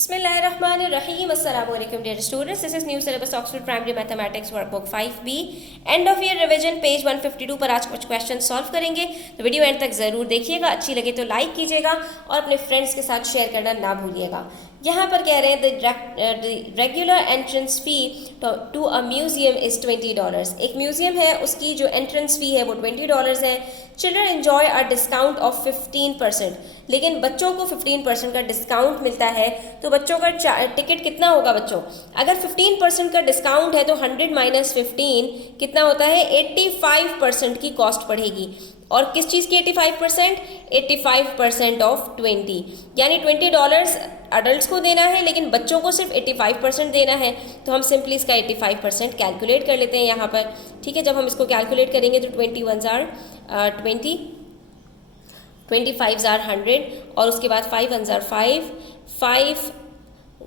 Bismillahirrahmanirrahim. Assalamu alaikum dear students. This is new syllabus Oxford Primary Mathematics Workbook 5B. End of year revision page 152 पर आज कुछ question solve करेंगे, तो video and तक ज़रूर देखिएगा। अच्छी लगे तो लाइक कीजिएगा और अपने फ्रेंड्स के साथ शेयर करना ना भूलिएगा। यहाँ पर कह रहे हैं the regular entrance fee to a museum is $20। एक म्यूज़ियम है, उसकी जो एंट्रेंस फ़ी है वो $20 है। Children enjoy a discount of 15%, लेकिन बच्चों को 15% का डिस्काउंट मिलता है। तो बच्चों का टिकट कितना होगा बच्चों? अगर 15% का डिस्काउंट है तो 100 माइनस 15 कितना होता है? 85% की कॉस्ट पड़ेगी। और किस चीज़ की 85%? 85% ऑफ 20, यानी $20 अडल्ट को देना है, लेकिन बच्चों को सिर्फ 85% देना है। तो हम सिंपली इसका 85% कैलकुलेट कर लेते हैं यहाँ पर। ठीक है, जब हम इसको कैलकुलेट करेंगे तो 21 आर 20, 25 आर 100 और उसके बाद 5 आर 5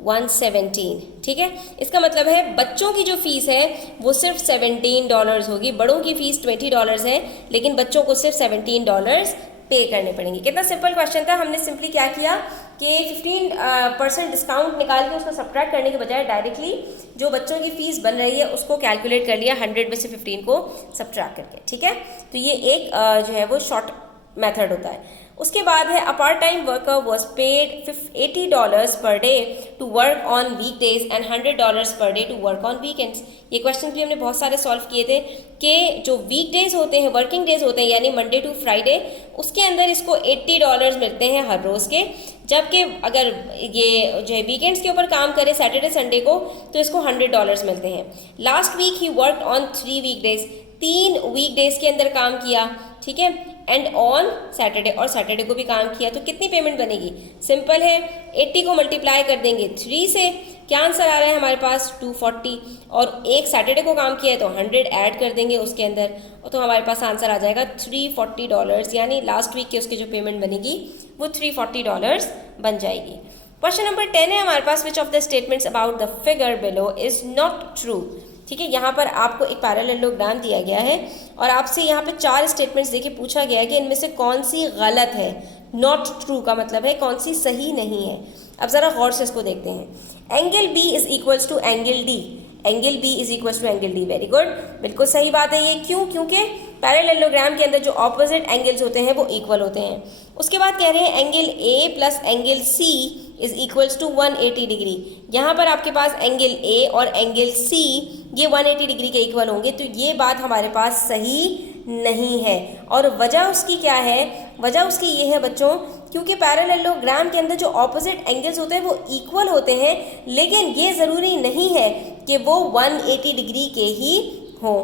117। ठीक है, इसका मतलब है बच्चों की जो फीस है वो सिर्फ $17 होगी। बड़ों की फीस $20 है, लेकिन बच्चों को सिर्फ $17 पे करने पड़ेंगे। कितना सिंपल क्वेश्चन था। हमने सिंपली क्या किया कि 15% डिस्काउंट निकाल के उसको सब्ट्रैक्ट करने के बजाय डायरेक्टली जो बच्चों की फीस बन रही है उसको कैलकुलेट कर लिया 100 में से 15 को सब्ट्रैक्ट करके। ठीक है, तो ये एक जो है वो शॉर्ट मेथड होता है। उसके बाद है a part time worker was paid $80 per day to work on weekdays and $100 per day to work on weekends. ये क्वेश्चन भी हमने बहुत सारे सॉल्व किए थे कि जो वीकडेज होते हैं, वर्किंग डेज होते हैं, यानी मंडे टू फ्राइडे, उसके अंदर इसको $80 मिलते हैं हर रोज़ के। जबकि अगर ये जो है वीकेंड्स के ऊपर काम करे सैटरडे संडे को, तो इसको $100 मिलते हैं। Last week he worked on 3 weekdays, 3 weekdays के अंदर काम किया। ठीक है, एंड ऑन सैटरडे, और सैटरडे को भी काम किया। तो कितनी पेमेंट बनेगी? सिंपल है, 80 को मल्टीप्लाई कर देंगे 3 से, क्या आंसर आ रहा है हमारे पास? 240। और एक सैटरडे को काम किया है तो 100 ऐड कर देंगे उसके अंदर, और तो हमारे पास आंसर आ जाएगा $340, यानी लास्ट वीक के उसकी जो पेमेंट बनेगी वो $340 बन जाएगी। क्वेश्चन नंबर 10 है हमारे पास, which of the statements about the figure below is not true. ठीक है, यहाँ पर आपको एक पैरेललोग्राम दिया गया है और आपसे यहाँ पे 4 स्टेटमेंट्स देके पूछा गया है कि इनमें से कौन सी गलत है। नॉट ट्रू का मतलब है कौन सी सही नहीं है। अब ज़रा गौर से इसको देखते हैं। Angle B is equals to angle D, angle B is equals to angle D. Very good, बिल्कुल सही बात है ये। क्यों? क्योंकि पैरेललोग्राम के अंदर जो ऑपोजिट एंगल्स होते हैं वो इक्वल होते हैं। उसके बाद कह रहे हैं angle A plus angle C is equals to 180 degree. यहाँ पर आपके पास एंगल ए और एंगल सी ये 180 डिग्री के इक्वल होंगे, तो ये बात हमारे पास सही नहीं है। और वजह उसकी क्या है? वजह उसकी ये है बच्चों, क्योंकि पैरेललोग्राम के अंदर जो ऑपोजिट एंगल्स होते हैं वो इक्वल होते हैं, लेकिन ये ज़रूरी नहीं है कि वो 180 डिग्री के ही हों।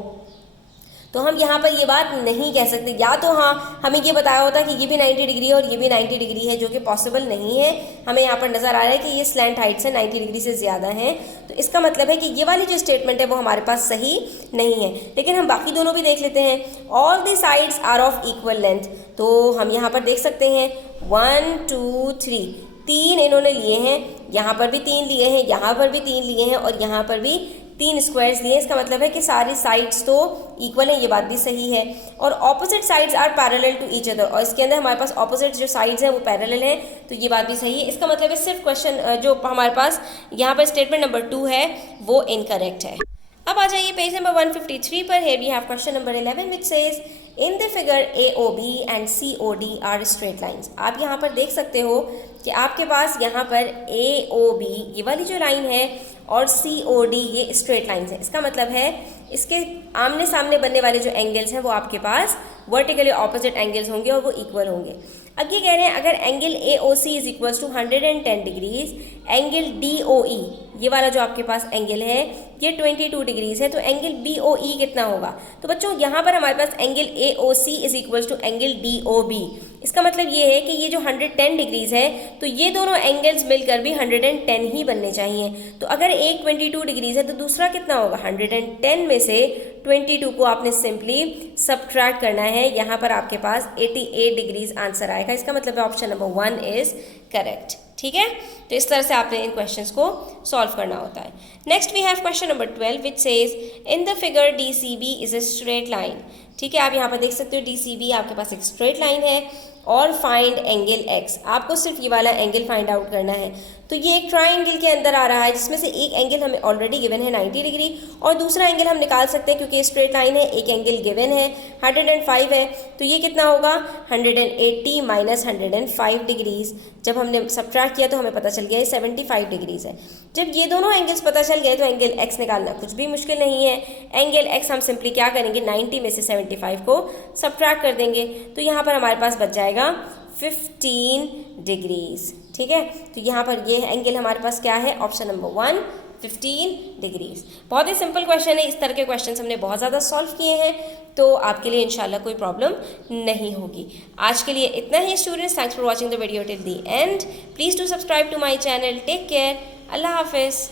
तो हम यहाँ पर ये बात नहीं कह सकते। या तो हाँ, हमें ये बताया होता कि ये भी 90 डिग्री है और ये भी 90 डिग्री है, जो कि पॉसिबल नहीं है। हमें यहाँ पर नज़र आ रहा है कि ये स्लैंट हाइट से 90 डिग्री से ज़्यादा है, तो इसका मतलब है कि ये वाली जो स्टेटमेंट है वो हमारे पास सही नहीं है। लेकिन हम बाकी दोनों भी देख लेते हैं। All the sides are of equal length, तो हम यहाँ पर देख सकते हैं 1 2 3, 3 इन्होंने लिए हैं, यहाँ पर भी 3 लिए हैं, यहाँ पर भी 3 लिए हैं और यहाँ पर भी 3 स्क्वायर्स दिए। इसका मतलब है कि सारी साइड्स तो इक्वल है, ये बात भी सही है। और opposite sides are parallel to each other, और इसके अंदर हमारे पास ऑपोजिट जो साइड्स हैं वो पैरेलल हैं, तो ये बात भी सही है। इसका मतलब है सिर्फ क्वेश्चन जो हमारे पास यहाँ पर स्टेटमेंट नंबर 2 है वो इनकरेक्ट है। अब आ जाइए पेज नंबर 153 पर। है we have question number 11 which says in the figure AOB and COD are straight lines. आप यहाँ पर देख सकते हो कि आपके पास यहाँ पर AOB ये वाली जो लाइन है और COD ये स्ट्रेट लाइन्स है। इसका मतलब है इसके आमने सामने बनने वाले जो एंगल्स हैं वो आपके पास वर्टिकली ऑपोजिट एंगल्स होंगे और वो इक्वल होंगे। अब ये कह रहे हैं अगर angle AOC is equals to 110 degrees, angle DOE ये वाला जो आपके पास एंगल है ये 22 डिग्रीज है, तो एंगल BOE कितना होगा? तो बच्चों यहाँ पर हमारे पास angle AOC is equals to angle DOB। इसका मतलब ये है कि ये जो 110 डिग्रीज है तो ये दोनों एंगल्स मिलकर भी 110 ही बनने चाहिए। तो अगर एक 22 डिग्रीज है तो दूसरा कितना होगा? 110 में से 22 को आपने सिंपली सब्ट्रैक्ट करना है। यहाँ पर आपके पास 88 डिग्रीज आंसर आएगा। इसका मतलब है ऑप्शन नंबर 1 इज करेक्ट। ठीक है, तो इस तरह से आपने इन क्वेश्चंस को सॉल्व करना होता है। Next we have question number 12 which says in the figure DCB is a straight line. ठीक है, आप यहाँ पर देख सकते हो DCB आपके पास एक स्ट्रेट लाइन है और फाइंड एंगल x, आपको सिर्फ ये वाला एंगल फाइंड आउट करना है। तो ये एक ट्राइंगल के अंदर आ रहा है जिसमें से एक एंगल हमें ऑलरेडी गिवन है 90 डिग्री और दूसरा एंगल हम निकाल सकते हैं क्योंकि स्ट्रेट लाइन है, एक एंगल गिवन है 105 है, तो ये कितना होगा 180 माइनस 105 डिग्रीज। जब हमने सब्ट्रैक्ट किया तो हमें पता चल गया 75 डिग्रीज है। जब ये दोनों एंगल्स पता चल गए तो एंगल x निकालना कुछ भी मुश्किल नहीं है। एंगल x हम सिंपली क्या करेंगे, 90 में से 75 को सब्ट्रैक्ट कर देंगे, तो यहाँ पर हमारे पास बच जाएगा 15 डिग्रीज। ठीक है, तो यहाँ पर ये एंगल हमारे पास क्या है, ऑप्शन नंबर 1 15 डिग्रीज। बहुत ही सिंपल क्वेश्चन है, इस तरह के क्वेश्चन हमने बहुत ज़्यादा सॉल्व किए हैं, तो आपके लिए इंशाल्लाह कोई प्रॉब्लम नहीं होगी। आज के लिए इतना ही students, thanks for watching the video till the end. Please do subscribe to my channel. Take care, अल्लाह हाफिज़।